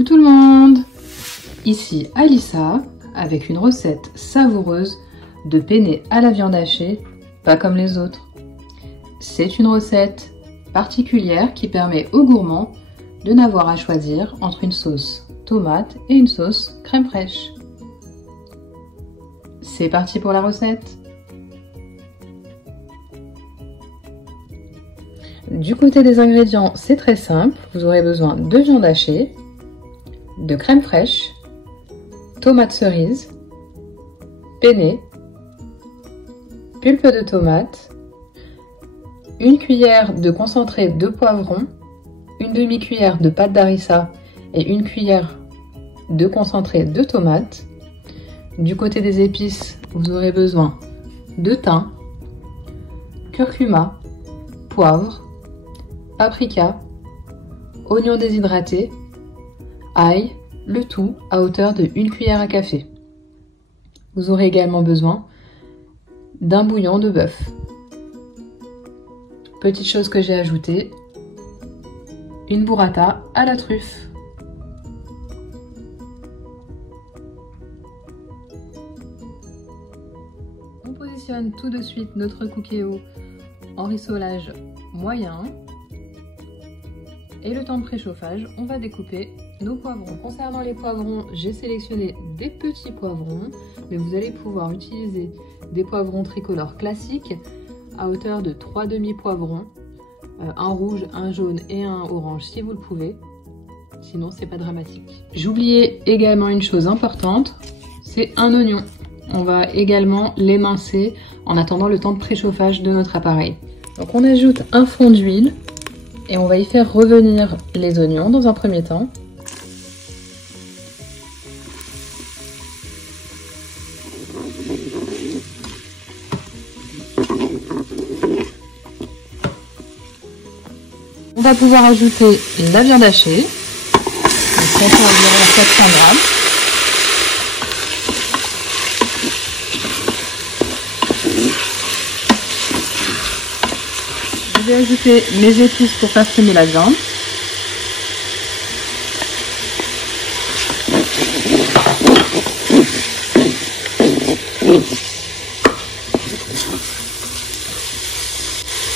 Coucou tout le monde! Ici Alissa avec une recette savoureuse de penne à la viande hachée, pas comme les autres. C'est une recette particulière qui permet aux gourmands de n'avoir à choisir entre une sauce tomate et une sauce crème fraîche. C'est parti pour la recette! Du côté des ingrédients, c'est très simple. Vous aurez besoin de viande hachée, de crème fraîche, tomates cerises, penne, pulpe de tomate, une cuillère de concentré de poivron, une demi-cuillère de pâte d'harissa et une cuillère de concentré de tomate. Du côté des épices, vous aurez besoin de thym, curcuma, poivre, paprika, oignons déshydratés, ail, le tout à hauteur de 1 cuillère à café. Vous aurez également besoin d'un bouillon de bœuf. Petite chose que j'ai ajoutée, une burrata à la truffe. On positionne tout de suite notre cookéo en rissolage moyen. Et le temps de préchauffage, on va découper nos poivrons. Concernant les poivrons, j'ai sélectionné des petits poivrons, mais vous allez pouvoir utiliser des poivrons tricolores classiques à hauteur de 3 demi-poivrons, un rouge, un jaune et un orange si vous le pouvez, sinon c'est pas dramatique. J'oubliais également une chose importante, c'est un oignon. On va également l'émincer en attendant le temps de préchauffage de notre appareil. Donc on ajoute un fond d'huile et on va y faire revenir les oignons dans un premier temps. On va pouvoir ajouter la viande hachée, donc environ 400 grammes. Je vais ajouter mes épices pour parfumer la viande.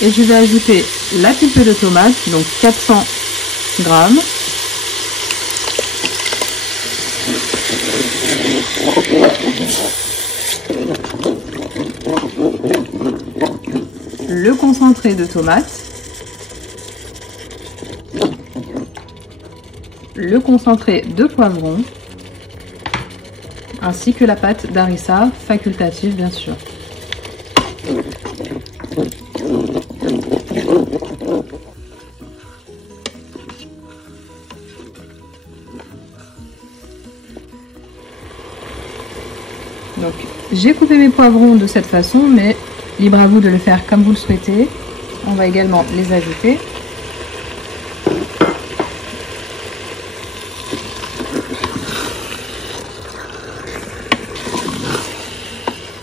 Et je vais ajouter la pulpe de tomate, donc 400 grammes. Le concentré de tomate, le concentré de poivron, ainsi que la pâte d'harissa, facultative bien sûr. Donc j'ai coupé mes poivrons de cette façon, mais libre à vous de le faire comme vous le souhaitez. On va également les ajouter.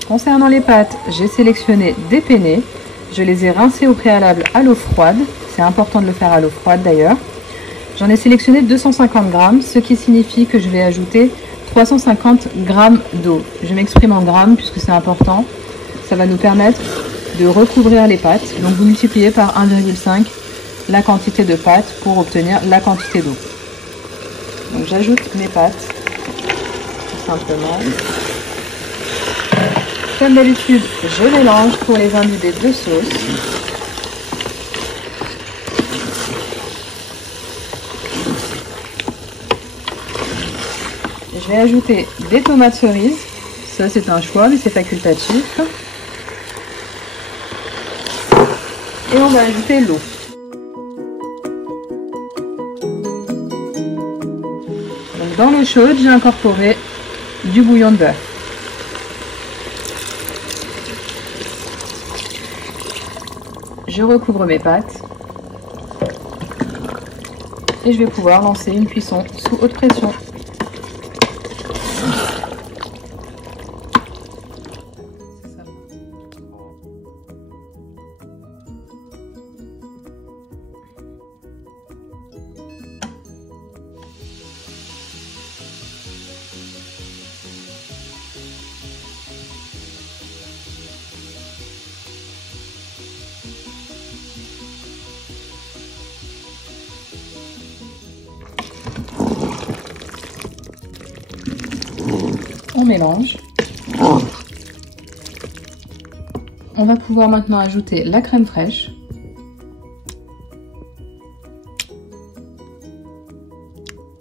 Concernant les pâtes, j'ai sélectionné des penne. Je les ai rincées au préalable à l'eau froide. C'est important de le faire à l'eau froide d'ailleurs. J'en ai sélectionné 250 grammes, ce qui signifie que je vais ajouter 350 grammes d'eau. Je m'exprime en grammes puisque c'est important. Ça va nous permettre de recouvrir les pâtes. Donc vous multipliez par 1,5 la quantité de pâtes pour obtenir la quantité d'eau. Donc j'ajoute mes pâtes, tout simplement. Comme d'habitude, je mélange pour les imbiber de sauce. Je vais ajouter des tomates cerises. Ça c'est un choix, mais c'est facultatif. Et on va ajouter l'eau. Dans l'eau chaude, j'ai incorporé du bouillon de bœuf. Je recouvre mes pâtes et je vais pouvoir lancer une cuisson sous haute pression. son mélange. On va pouvoir maintenant ajouter la crème fraîche.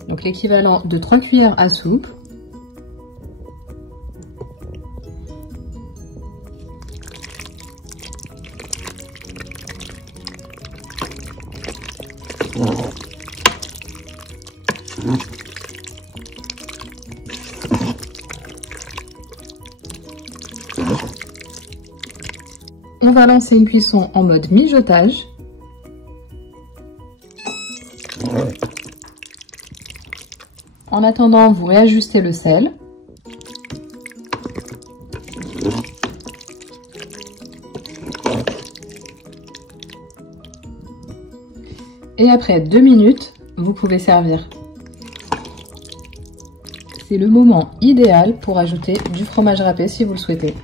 Donc l'équivalent de 3 cuillères à soupe. On va lancer une cuisson en mode mijotage. En attendant, vous réajustez le sel. Et après 2 minutes, vous pouvez servir. C'est le moment idéal pour ajouter du fromage râpé si vous le souhaitez.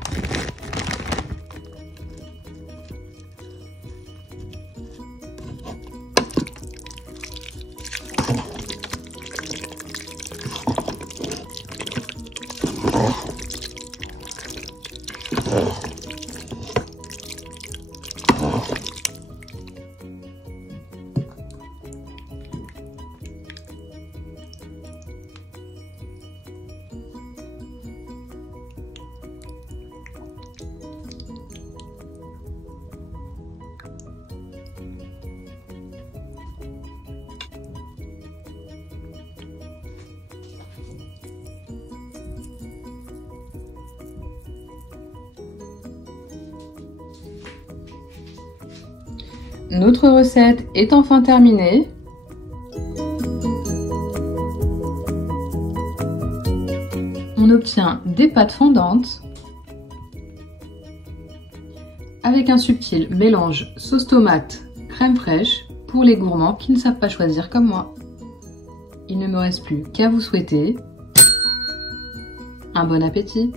Notre recette est enfin terminée. On obtient des pâtes fondantes avec un subtil mélange sauce tomate, crème fraîche pour les gourmands qui ne savent pas choisir comme moi. Il ne me reste plus qu'à vous souhaiter un bon appétit.